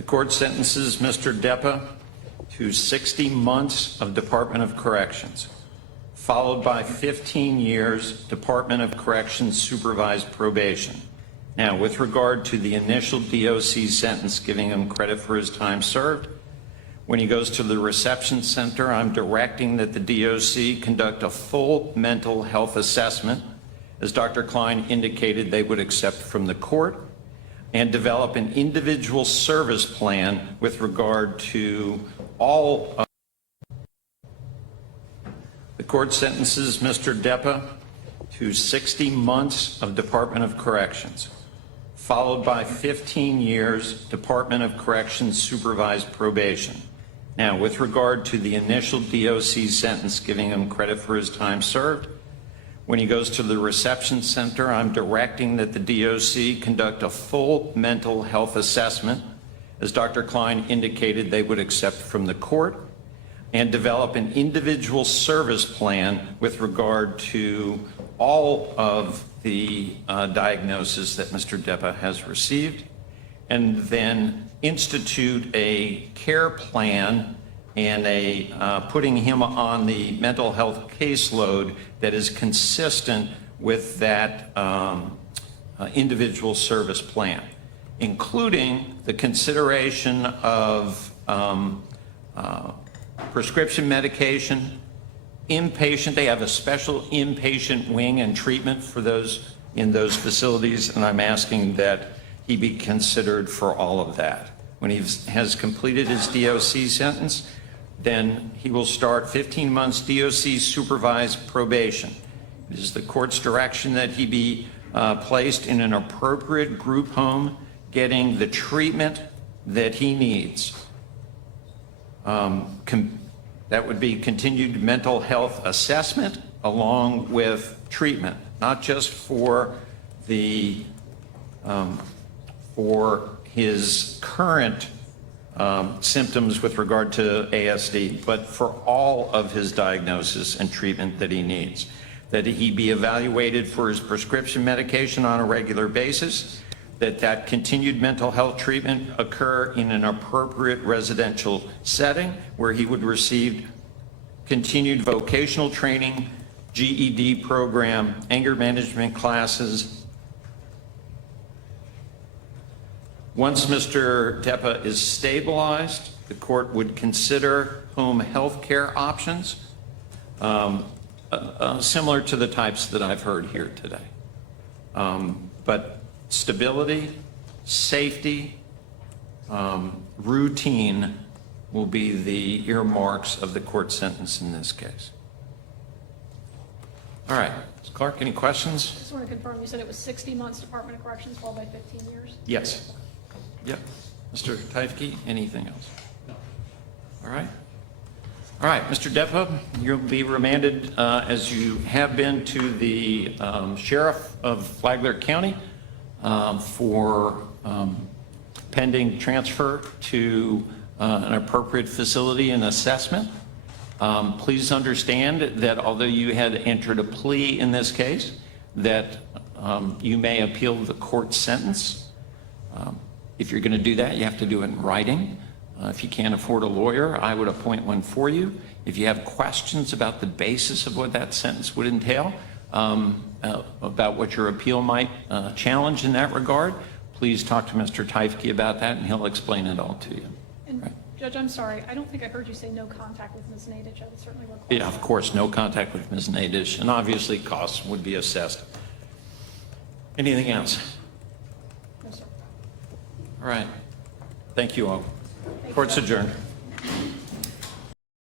The court sentences Mr. Depa to 60 months of Department of Corrections, followed by 15 years Department of Corrections supervised probation. Now, with regard to the initial DOC sentence, giving him credit for his time served, when he goes to the reception center, I'm directing that the DOC conduct a full mental health assessment, as Dr. Klein indicated they would accept from the court, and develop an individual service plan with regard to all of the court sentences Mr. Depa to 60 months of Department of Corrections, followed by 15 years Department of Corrections supervised probation. Now, with regard to the initial DOC sentence, giving him credit for his time served, when he goes to the reception center, I'm directing that the DOC conduct a full mental health assessment, as Dr. Klein indicated they would accept from the court, and develop an individual service plan with regard to all of the diagnosis that Mr. Depa has received, and then institute a care plan and putting him on the mental health caseload that is consistent with that individual service plan, including the consideration of prescription medication, inpatient. They have a special inpatient wing and treatment for those in those facilities, and I'm asking that he be considered for all of that. When he has completed his DOC sentence, then he will start 15 months DOC supervised probation. It is the court's direction that he be placed in an appropriate group home, getting the treatment that he needs. That would be continued mental health assessment along with treatment, not just for the for his current symptoms with regard to ASD, but for all of his diagnosis and treatment that he needs. That he be evaluated for his prescription medication on a regular basis, that continued mental health treatment occur in an appropriate residential setting where he would receive continued vocational training, GED program, anger management classes. Once Mr. Depa is stabilized, the court would consider home health care options, similar to the types that I've heard here today. But stability, safety, routine will be the earmarks of the court sentence in this case. All right, Ms. Clark, any questions? I just want to confirm, you said it was 60 months Department of Corrections followed by 15 years? Yes. Yep. Mr. Teifke, anything else? No. All right. All right, Mr. Depa, you'll be remanded as you have been to the Sheriff of Flagler County for pending transfer to an appropriate facility and assessment. Please understand that although you had entered a plea in this case, that you may appeal the court sentence. If you're going to do that, you have to do it in writing. If you can't afford a lawyer, I would appoint one for you. If you have questions about the basis of what that sentence would entail, about what your appeal might challenge in that regard, please talk to Mr. Teifke about that, and he'll explain it all to you. And right. Judge, I'm sorry, I don't think I heard you say no contact with Ms. Nadich. I would certainly request. Yeah, of course, no contact with Ms. Nadich, and obviously costs would be assessed. Anything else? No, sir. All right. Thank you all. Court's adjourned.